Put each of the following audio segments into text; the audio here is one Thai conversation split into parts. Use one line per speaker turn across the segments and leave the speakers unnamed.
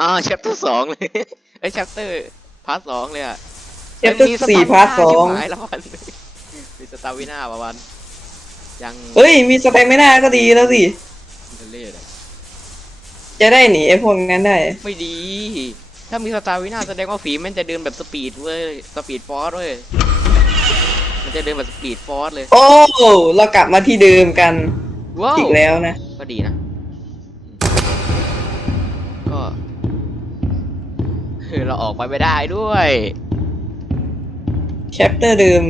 อ่าแชปเตอร์สองเลยไอ้แชปเตอร์พาร์ทสองเลยอะ
เอฟสี่พาร์ทสอง
หายแล้ววันมีสตาร์วิน่าประวันยัง
เฮ้ยมีสเปคไม่น่าก็ดีแล้วสิ
อินเทอร์เลียดอะ
จะได้หนีไอ้พวกนั้นได้
ไม่ดี ถ้ามีสตาร์วิน่าแสดงว่าฝีมันจะเดินแบบสปีดเว้ยสปีดฟอร์สเว้ยมันจะเดินแบบสปีดฟอร์สเลย
โอ้เรากลับมาที่เดิมกัน
ว้าว
อีกแล้วนะ
ก็ดีนะ เออเราออกไปไม่ได้ด้วย
แชปเตอร์เดิม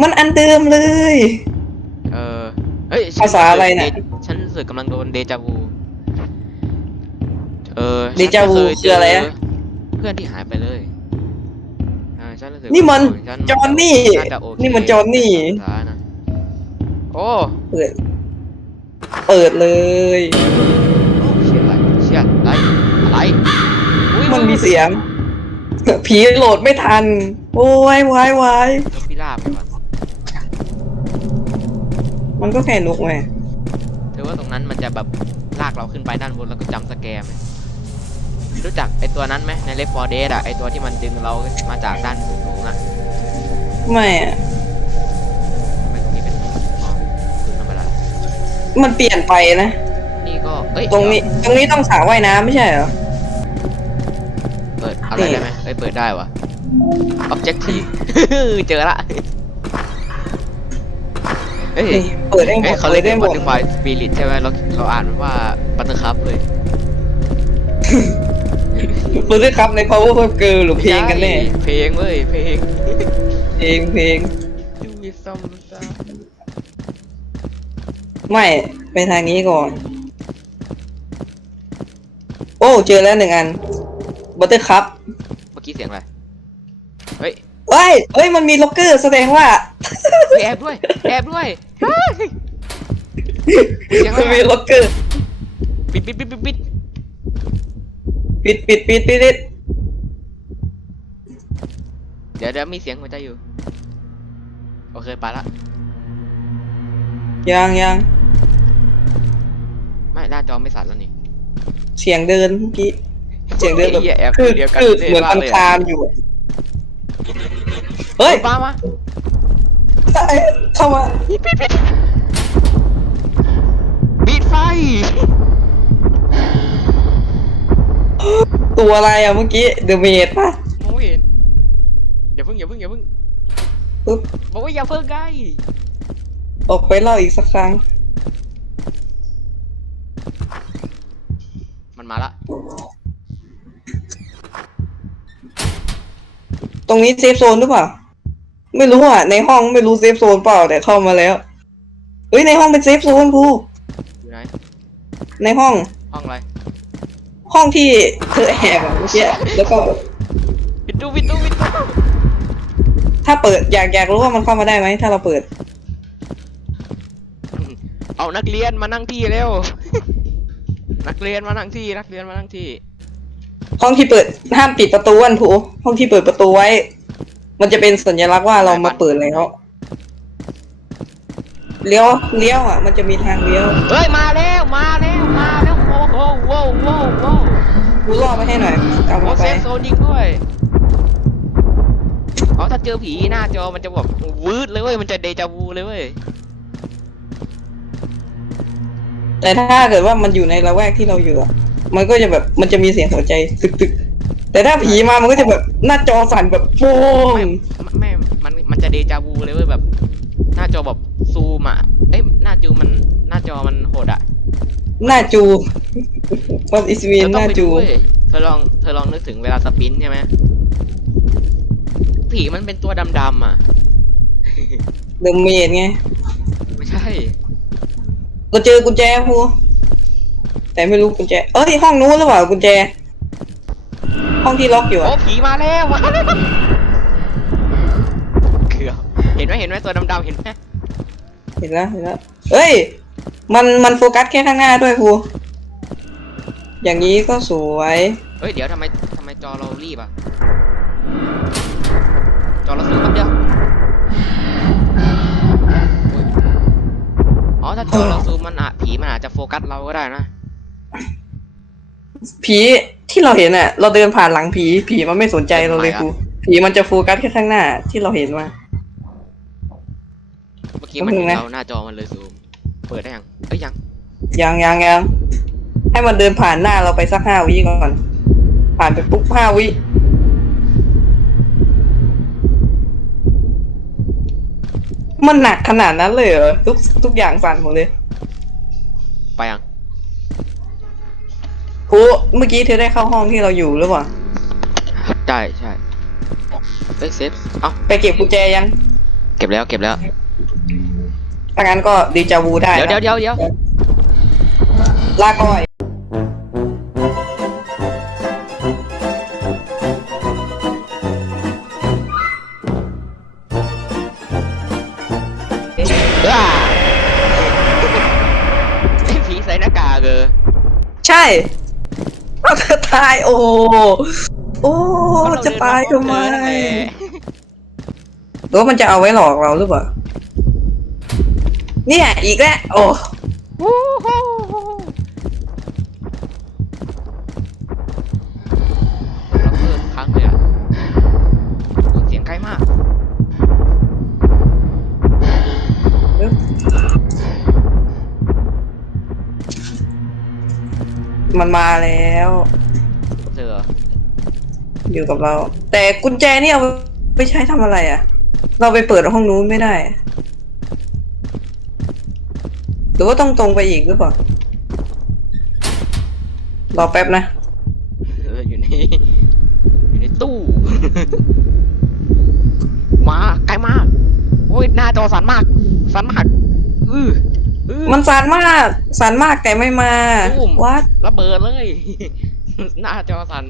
มันอันเดิมเลย
เออเฮ้ย
ภาษาอะไรน่ะ
ฉันรู้สึกกำลังโดนเดจาวู เออ
เดจาวู
ฉันม่ย
คืออะไรอะ
เพื่อนที่หายไปเลยอ่าฉันรู้สึก
นี่มัน
ว่าฉั
จอห์นนี่า
จะโอเค
นี่มันจอห์นนี่
ภาษานะโอ้
เปิด เปิดเลย
เชี่ยอะไรเชี่ยอะไรอะไรอุ๊ย
มันมีเสียง ผีโหลดไม่ทัน โอ้ยวายวาย
นกพิราบไปก่อน
มันก็แค่นกไง
เธอว่าตรงนั้นมันจะแบบลากเราขึ้นไปด้านบนแล้วก็จำสแกมไหมรู้จักไอตัวนั้นไหมในเลฟฟอร์เดสอะไอตัวที่มันดึงเรามาจากด้านสูงๆอะ
ไม่อะ
ทำไมตรงนี้เป็นอ๋อพื้นธรรมดา
มันเปลี่ยนไปนะ
นี่ก็เอ้ย
ตรงนี้ ตรงนี้ต้องสระว่ายน้ำไม่ใช่เหรอ
เปิด อะไรได้ไหมเอ้ยเปิดได้วะ objective เจอละเอ้ย
นี่เปิดได้หม
เอ้ย
ด
เขา
เปิ
เรีย
ด
ก
ได้หม
บัต
ด
เตอร์ไฟสปิริตใช่ไหมเราเราอ่านมันว่าบัตเตอร์คัพเลย
เปิดได้ครับใน power of girl หรือเพลงกันแน่
เพลงเว้ย เพลง
เพลงเพลง
Do me some stuff
ไม่ ไปทางนี้ก่อน โอ้ เจอแล้วหนึ่งอัน บัตเตอร์คัพ
เมื่อกี้เสียงอะไร เฮ้ย
เฮ้ยเฮ้ย มันมีล็อกเกอร์แสดงว่า
เฮ้ยแอบด้วย แอบด้วยเฮ้ย เสียงอะไร
มันมีล็อกเกอร์
ปิดปิดปิดปิดปิด
ปิดปิดปิดปิดปิด
เดี๋ยวเดี๋ยวมีเสียงหัวใจอยู่ โอเคไปละ
ยังยัง
ไม่หน้าจอไม่สั่นแล้วนี่
เสียงเดินเมื่อกี้ เสียงเดินแบบ
ไอ้หี้ยแอบ
คือ
เดียวกัน
คือเหมือน
มา
มัน
กเลย
คานอยู่อะเฮ้ย
ป้ามา
เข้ามา
ปิดปิดปิดปิดไฟ
ตัวอะไรอะเมื่อกี้เดอะเมดป่ะ
มองไม่เห็นอย่าเพิ่งอย่าเพิ่งอย่าเพิ่ง
ปึ๊บ
บอกว่าอย่าเพิ่งไง
ออกไปเล่าอีกสักครั้ง
มันมาละ
ตรงนี้เซฟโซนหรือเปล่า ไม่รู้อะ ในห้องไม่รู้เซฟโซนเปล่าแต่เข้ามาแล้วเฮ้ยในห้องเป็นเซฟโซนพู
อยู่ไหน
ในห้อง
ห้องอะไร
ห้องที่เธอแอบอะเมื่อกี้แล้วก็
ปิดตู้ปิดตู้ปิดตู้
ถ้าเปิดอยากอยากรู้ว่ามันเข้ามาได้ไหมถ้าเราเปิด
เอานักเรียนมานั่งที่เร็ว นักเรียนมานั่งที่ นักเรียนมานั่งที่
ห้องที่เปิดห้ามปิดประตูอันผูห้องที่เปิดประตูไว้ มันจะเป็นสัญลักษณ์ว่าเรามาเปิดแล้วเลี้ยวเลี้ยวอะ มันจะมีทางเลี้ยว
เฮ้ยมาแล้วมาแล้วมาแล้วโอ้โหโว้วโว้วโว้ว
กูล่อมาให้หน่อยกลับ
โอ้
มา
เซ
ไป
ฟโซนยิงด้วยอ๋อถ้าเจอผีหน้าจอมันจะแบบวืดเลยเว้ยมันจะเดจาวูเลยเว้ย
แต่ถ้าเกิดว่ามันอยู่ในละแวกที่เราอยู่อะ มันก็จะแบบมันจะมีเสียงหัวใจตึกตึกๆแต่ถ้าผีมามันก็จะแบบหน้าจอสั่นแบบโป้ง
ไม่ไม่ มัน มันจะเดจาวูเลยเว้ยแบบ หน้าจอแบบซูมอะ เอ้ยหน้าจูมัน หน้าจอมันโหดอะ
หน้าจูว่าอิสวีน
เธอ
ห
ต้อง
น้า
ไป
จู
ดูเว้ยเธอลอง เธอลองนึกถึงเวลาสปินใช่ไหมผีมันเป็นตัวดำๆอะ
เดอะเมดไง
ไม่ใช่
เราเจอกุญแจพู แต่ไม่รู้กุญแจ เอ้ยห้องนู้นหรือเปล่ากุญแจ ห้องที่ล็อกอยู่
โอ้
อะ
ผีมาแล้วมาแล้วเกือบเห็นไหมเห็นไหมตัวดำๆเห็นไหม
เห็นแล้วเห็นแล้วเอ้ย มันมันโฟกัสแค่ข้างหน้าด้วยพูอย่างนี้ก็สวย
เฮ้ยเดี๋ยวทำไมทำไมจอเรารีบอะ จอเราสูงแป๊บเดียวโอ้ยอ๋อถ้าจอเราซูมมันอะผีมันอาจจะโฟกัสเราก็ได้นะ
ผีที่เราเห็นอะ เราเดินผ่านหลังผี ผีมันไม่สนใจเราเลยครูผีมันจะโฟกัสแค่ข้างหน้าที่เราเห็นมา
เมื่อกี้มัน
แป๊บนึงนะ
เราหน้าจอมันเลยซูม เปิดได้ยังเอ้ยยัง
ยังยังยังให้มันเดินผ่านหน้าเราไปสักห้าวิก่อน ผ่านไปปุ๊บห้าวิมันหนักขนาดนั้นเลยเหรอทุกทุกอย่างสั่นหมดเลย
ไปยัง
ครูเมื่อกี้เธอได้เข้าห้องที่เราอยู่หรือเปล่า
ได้ใช่เอ้ยเซฟเอ้า
ไปเก็บกุญแจยัง
เก็บแล้วเก็บแล้ว
ถ้างั้นก็ดีจาวูได้
เดี๋ยว
นะ
เดี๋ยวเดี๋ยวเดี๋ยว
ลาก่อย
อ้าไอ้ผีใส่หน้ากากเออ
ใช่ เราจะตายโอ้โอ้จะตายทำไมหรือว่ามันจะเอาไว้หลอกเราหรือเปล่าเนี่ยอีกแล้วโอ้
วู้ฮู้เราเพิ่มครั้งเลยอะเสียงใกล้มาก
มันมาแล้ว
เจอ
อยู่กับเรา แต่กุญแจเนี่ยเอาไปใช้ทำอะไรอะ่ะเราไปเปิดห้องนู้นไม่ได้ หรือว่าต้องตรงไปอีกหรือเปล่ารอแป๊บนะ
เอออยู่ในอยู่ในตู้ มาใกล้มากโอ้ยหน้าจอสั่นมากสั่นมาก อืออือ
มันสานมากสานมากแต่ไม่มา
ตุ้ม
วัด
ระ เบิดเลย หน้าจอสั่น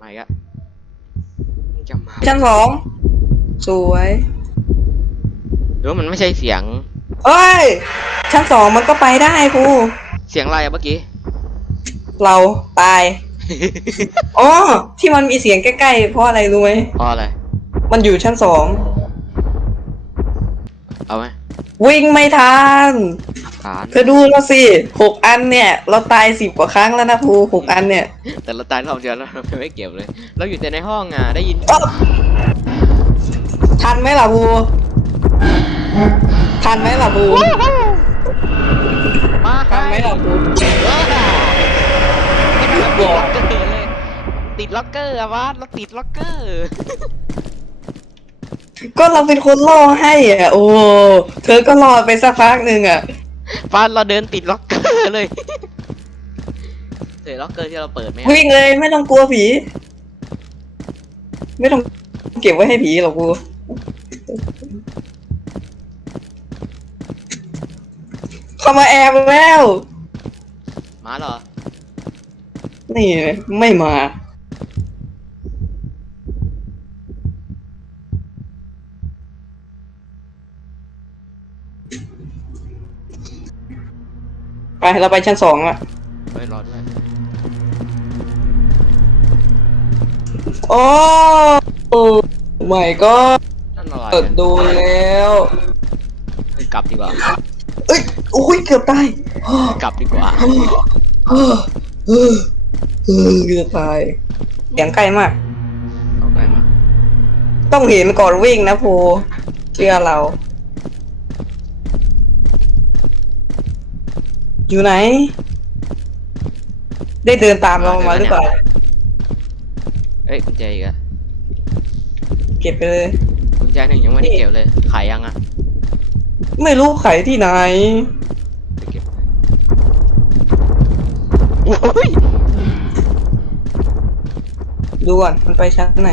มาอีกอะมันจะมา
ชั้นสองสวย
หรือว่ามันไม่ใช่เสียง
เอ้ย ชั้นสองมันก็ไปได้ครู
เสียงอะไรอะเมื่อกี้
เราตาย อ๋อ ที่มันมีเสียงใกล้ๆ เพราะอะไรรู้ไหม
เพราะอะไร
มันอยู่ชั้นสอง
เอาไหม
วิ่งไม่ทัน
ฐาน
เธอดูแล้วสิหกอันเนี่ย เราตายสิบกว่าครั้งแล้วนะภูหกอันเนี่ย
แต่เราตายรอบเดียวแล้วเราไม่เก็บเลย เราอยู่แต่ในห้องอะได้ยิน
อ๊ะทันไหมล่ะภูทันไหมล่ะภู
มา
ทันไหมล่ะภู
เออไม่ทำติดล็อกเกอร์เลยติดล็อกเกอร์อะวะเราติดล็อกเกอร์
ก็เราเป็นคนล่อให้อะ โอ้ เธอก็รอไปสักพักหนึ่งอะ
ฟ้านเราเดินติดล็อกเกอร์เลยเสียล็อกเกอร์ที่เราเปิดไหมอะ
วิ่งเลยไม่ต้องกลัวผี ไม่ต้องเก็บไว้ให้ผีหรอกกู เข้ามาแอบแล้ว
มาเหรอ
นี่ไม่มา ไปเราไปชั้นสองละ
ไปรอด้วย
โอ้ไม่ก็
นั่นอะไร
เปิดดูแล้ว
เฮ้ยกลับดีกว่า
เอ้ยโอ้ยเกือบตาย
กลับดีกว่า
เออเออเออจะตายเสียงใกล้มาก
เอาไปมา
ต้องเห็นก่อนวิ่งนะโพเชื่อเรา อยู่ไหน ได้เดินตามเรามาหรือเปล่า
เอ้ยกุญแจอีกอะ
เก็บไปเลย
กุญแจหนึ่งยังไม่ได้เก็บเลย ขายยังอะ
ไม่รู้ไขที่ไหน
ไปเก็บโอ้ย
ดูก่อนมันไปชั้นไหน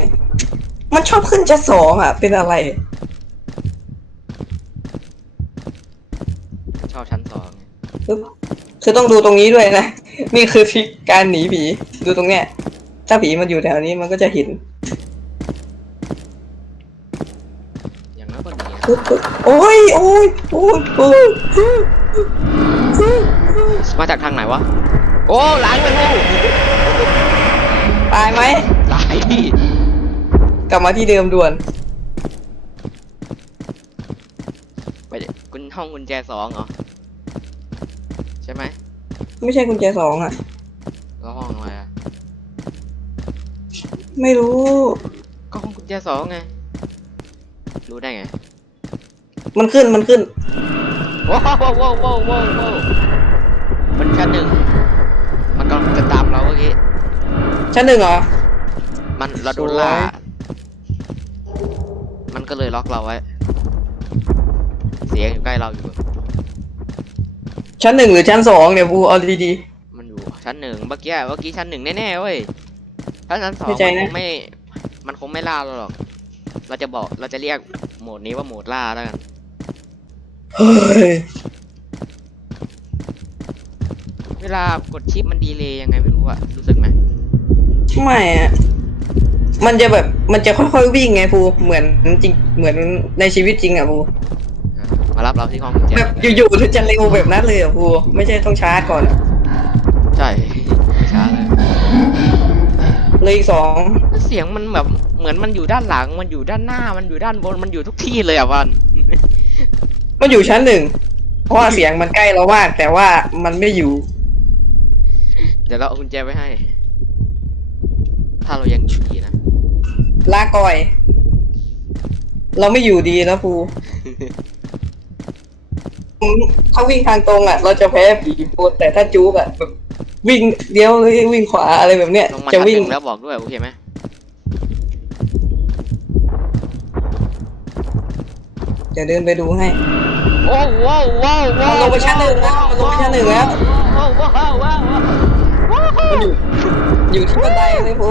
มันชอบขึ้นชั้นสองอะ เป็นอะไร
ชอบชั้นสอง
ปึ๊บ คือต้องดูตรงนี้ด้วยนะ นี่คือทริคการหนีผี ดูตรงเนี้ย ถ้าผีมันอยู่แถวนี้มันก็จะเห็น
อย่างน้อยก็หนีอะ
ปึ๊บปึ๊บโอ้ยโอ้ยโอ้ยโอ้ย
มาจากทางไหนวะ โอ้หล้างไปแล้ว
ตายไหม
หลายที่
กลับมาที่เดิมด่วน
ไปดิคุณห้องกุญแจสองเหรอ ใช่ไหม
ไม่ใช่กุญแจสองอะ
แล้วห้องอะไรอะ
ไม่รู้
ก็ห้องกุญแจสองไง รู้ได้ไง
มันขึ้นมันขึ้น
ว้าวว้าวว้าวว้าวว้าวว้าวมันชั้นหนึ่ง มันกำลังจะตามเราเมื่อกี้
ชั้นหนึ่งเหรอ
มันเราโดนล่า
โอ้ย
มันก็เลยล็อกเราไว้ เสียงอยู่ใกล้เราอยู่
ชั้นหนึ่งหรือชั้นสองเนี่ยบูเอาดี
มันอยู่ชั้นหนึ่งเมื่อกี้เมื่อกี้ชั้นหนึ่งแน่ๆเว้ยถ้าชั้นสอง
เข้าใจ
มัน
นะ
คงไม่ มันคงไม่ล่าเราหรอก เราจะบอกเราจะเรียกโหมดนี้ว่าโหมดล่าแล้วกัน
ๆเฮ้ย
เวลากดชิปมันดีเลยยังไงไม่รู้อะรู้สึกไหม
ไม่อะมันจะแบบมันจะค่อยๆวิ่งไงบูเหมือนจริงเหมือนในชีวิตจริงอะบู
อะ มารับเราที่ห้องกุญแจ
แบบอยู่ๆจะเร็วแบบนั้นเลยอะบูไม่ใช่ต้องชาร์จก่อนอะ
ใช่ช้าเลย
เลยอีกสอง
เสียงมันแบบเหมือนมันอยู่ด้านหลัง มันอยู่ด้านหน้ามันอยู่ด้านบนมันอยู่ทุกที่เลยอะวัน
มันอยู่ชั้นหนึ่งเพราะว่าเสียงมันใกล้เรามากแต่ว่ามันไม่อยู่
เดี๋ยวเราเอากุญแจไว้ให้ ถ้าเรายังอยู่ดีนะ
ลาก่อย เราไม่อยู่ดีนะภูอืม ถ้าวิ่งทางตรงอะ เราจะแพ้ผีปูแต่ถ้าจู๊กอะแบบวิ่งเลี้ยวหรือวิ่งขวาอะไรแบบเนี้ย
ลงมา
จะ
ชั้นห
วิ่ง
นึ่งแล้วบอกด้วยโอเคไหม
เดี๋ยวเดินไปดูให้
โอ้ว้าวว้าวว้าว
มันลงไปชั้นหนึ่งแล้วมันลงไปชั้นหนึ่งแล้ว
ว้าวว้าวว้าวว้าว
มันอยู่อยู่ที่บันไดเลยภู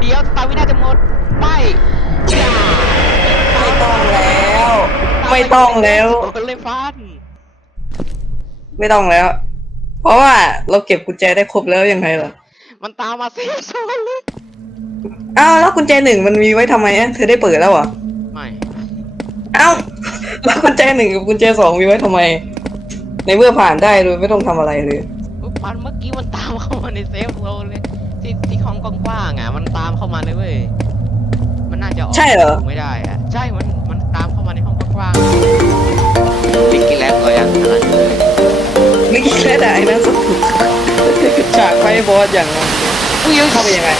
เดี๋ยวตาวินาจะหมดไปจ้า
ไม่ต้องแล้ว ไม่ต้องแล้ว
โดนเลยฟัน
ไม่ต้องแล้ว เพราะว่าเราเก็บกุญแจได้ครบแล้วยังไงล่ะ
มันตามมาเซฟโซนเลย
อ้าวแล้วกุญแจหนึ่งมันมีไว้ทำไมอะเธอได้เปิดแล้วเหรอ
ไม่
เอ้าแล้วกุญแจหนึ่งกับกุญแจสองมีไว้ทำไม ในเมื่อผ่านได้โดยไม่ต้องทำอะไรเลย
มันเมื่อกี้มันตามเข้ามาในเซฟโซนเลยที่ที่ห้องกว้างๆอะมันตามเข้ามาเลยเว้ยมันน่าจะออก
ใช่เหรอ
ไม่ได้อะใช่มัน กว้างๆบิ๊กกี้แลบเลยอะอันนั้นเลย
ไม่คิดแค่แต่ไอ้นั้นสุดฉากไฟบอสอย่างนั้น
อุ้ย
เข้าไปยังไง